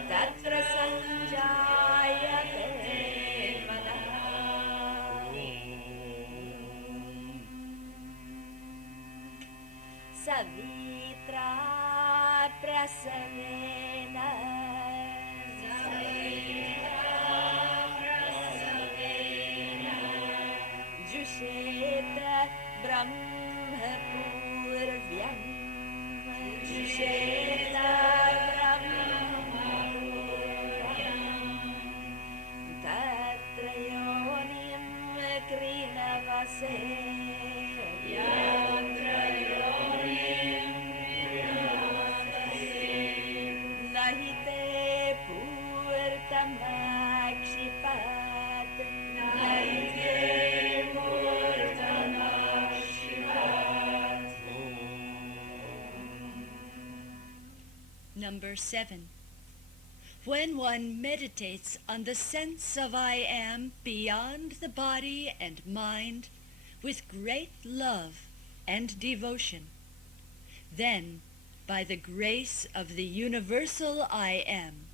Tatra sanjayate manaha. Savitra prasavena Jusheta brahma purvyam Jusheta brahma purvyam Tatra yonim krinavase Yatra yonim krinavase Nahite purtamakshipat Nahite purtamakshipat. Number 7. When one meditates on the sense of I am beyond the body and mind with great love and devotion, then, by the grace of the universal I am,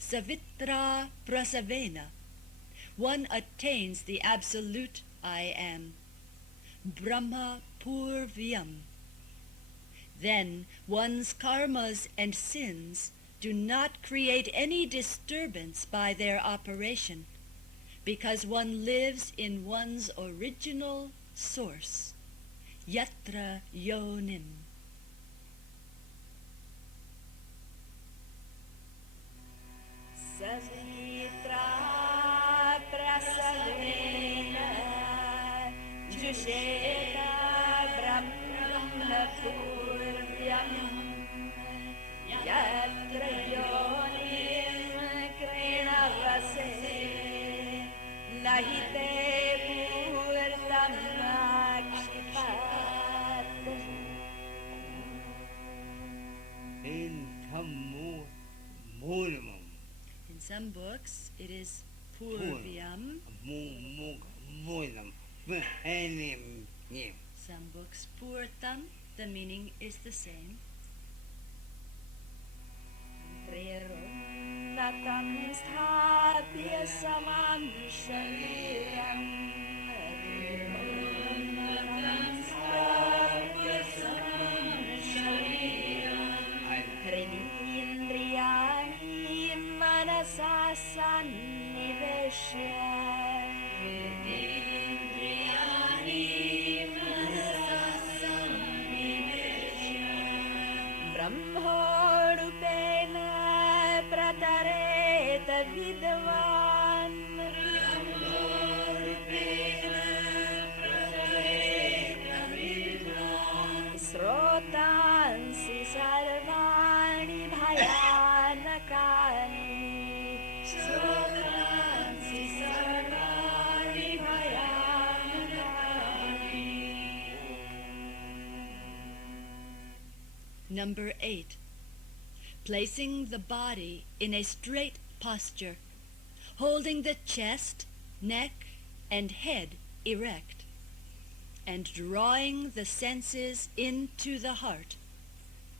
Savitra Prasavena, one attains the absolute I am, Brahma Purvyam. Then one's karmas and sins do not create any disturbance by their operation, because one lives in one's original source, Yatra Yonim. Savitra prasavena Jusheta brahma purvyam Yatra yonim krinavase Nahite purtamakshipat. In Tammu In some books, it is Purvyam. Some books Purtam. The meaning is the same. Natam sthapya samam shariram Hridindriyani manasa sanniveshya Brahmorupena pratareta vidvan Srotansi sarvani bhayanakani Srotansi sarvani bhayanakani. Number 8. Placing the body in a straight posture, holding the chest, neck, and head erect, and drawing the senses into the heart,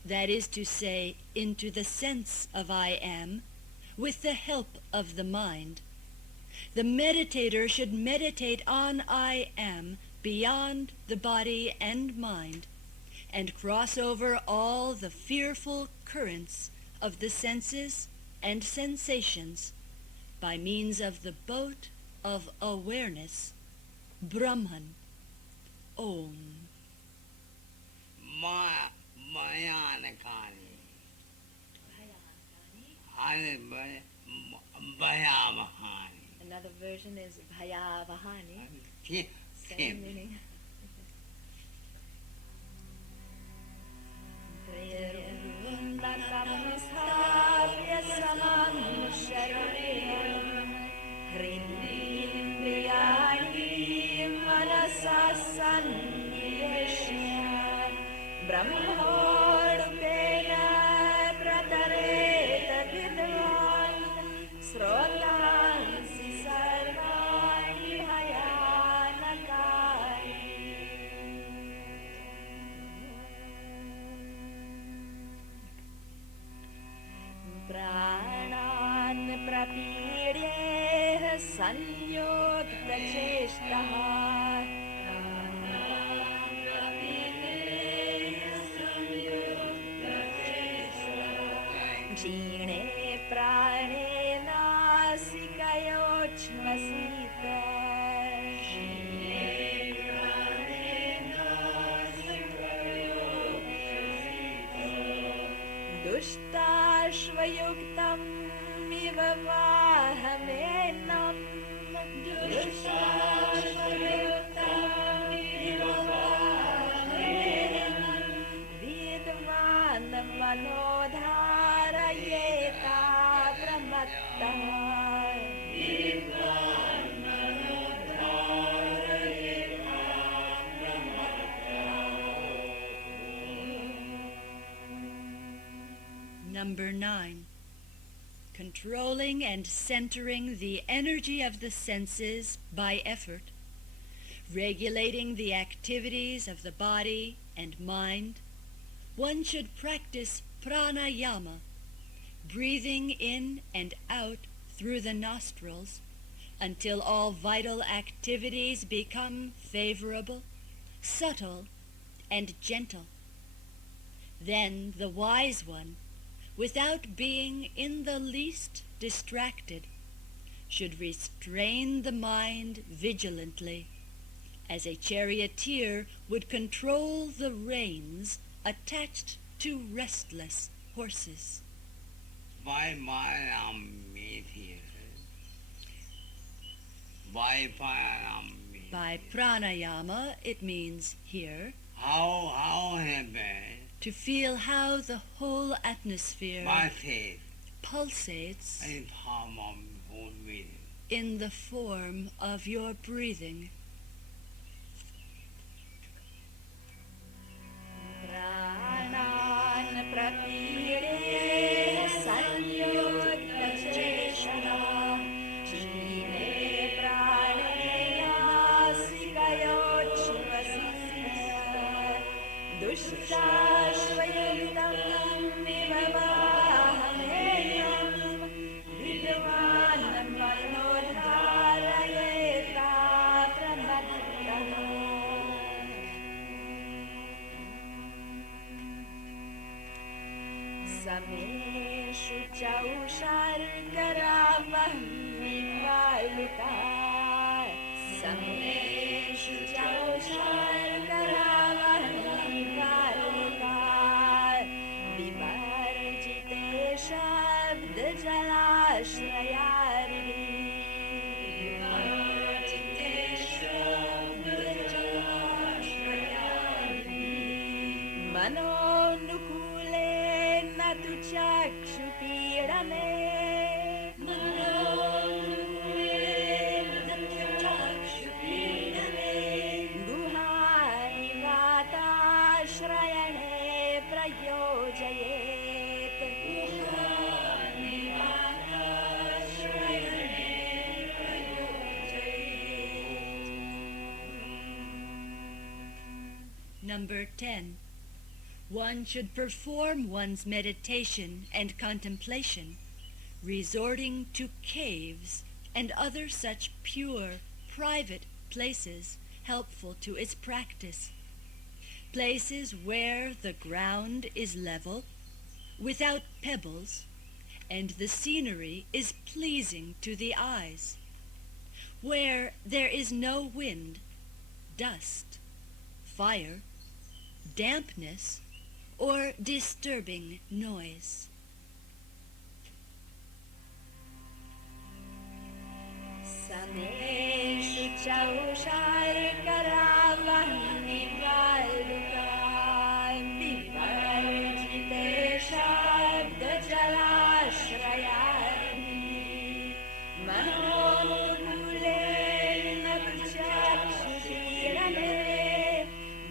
that is to say, into the sense of I am, with the help of the mind. The meditator should meditate on I am beyond the body and mind, and cross over all the fearful currents of the senses and sensations by means of the boat of awareness, Brahman, Om. Mayanakani. Bhayamahani. Another version is Bhayavahani. Same Same. meaning. ब्रह्मोडुपेन प्रतरेत विद्वान् श्रोतांसि सर्वाणि भयानकानि प्राणान् प्रपीड्येह संयोक्तचेष्टः क्षीणे प्राणे नासिकयोच्छ्वसित दुष्टाश्वयुक्तम् इव वाहमेनम् विद्वान् मनोधारयेता प्रमत्तः Number 9. Controlling and centering the energy of the senses by effort, regulating the activities of the body and mind, one should practice pranayama, breathing in and out through the nostrils until all vital activities become favorable, subtle, and gentle. Then the wise one, without being in the least distracted, should restrain the mind vigilantly, as a charioteer would control the reins attached to restless horses. By Mayanam meet here. By Payanam meet. By pranayama, it means here, How heaven to feel how the whole atmosphere passes pulsates in form of own will. in the form of your breathing. प्राणान् प्रपीडे संयोक्तचेष्टः क्षीणे प्राणे नासिकयोच्छ्वसित दुष्टाश्वयुक्तम् इव वाहमेयम् विद्वान् मनोधारयेता प्रमत्तः समेषु चौषर्करावह्निपालुका समेषु चौषर्करावह्निपालुका विवर्जिते शब्दजलाश्रयार्णी विवर्जिते शब्दजलाश्रयार्णी मनोनुकूले न तु चक्षुपीडने गुहानि वाताश्रयणे प्रयोजयेत् Number 10. one should perform one's meditation and contemplation, resorting to caves and other such pure, private places helpful to its practice. Places where the ground is level, without pebbles, and the scenery is pleasing to the eyes, where there is no wind, dust, fire, dampness, or disturbing noise. Sameshu chaushar karavani valukai vivarjite shabda jalashrayani manokule nakuchakshutirane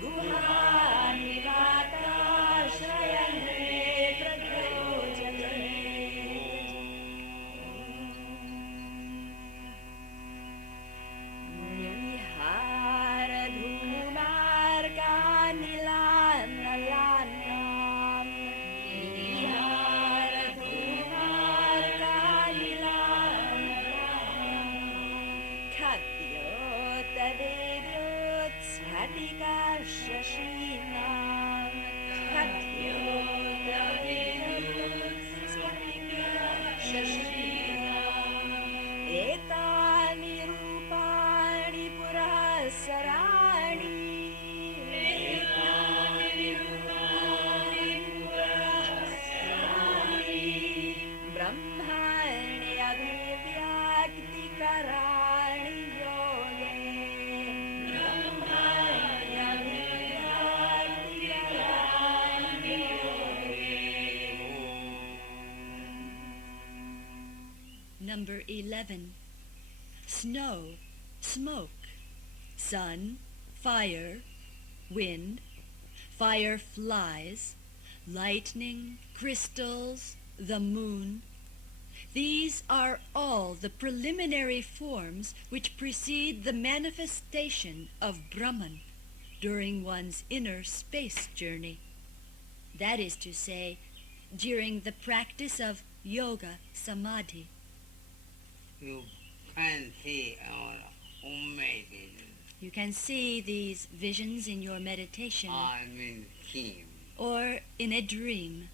guhani vatashrayane pratyojale. Etani rupani purasarani brahmani abhivyakti karani yoge brahmani abhivyakti karani yoge. Number 11. Snow, smoke, sun, fire, wind, fireflies, lightning, crystals, the moon. These are all the preliminary forms which precede the manifestation of Brahman during one's inner space journey. That is to say, during the practice of yoga samadhi. You can see our homemade You can see these visions in your meditation I mean team. or in a dream.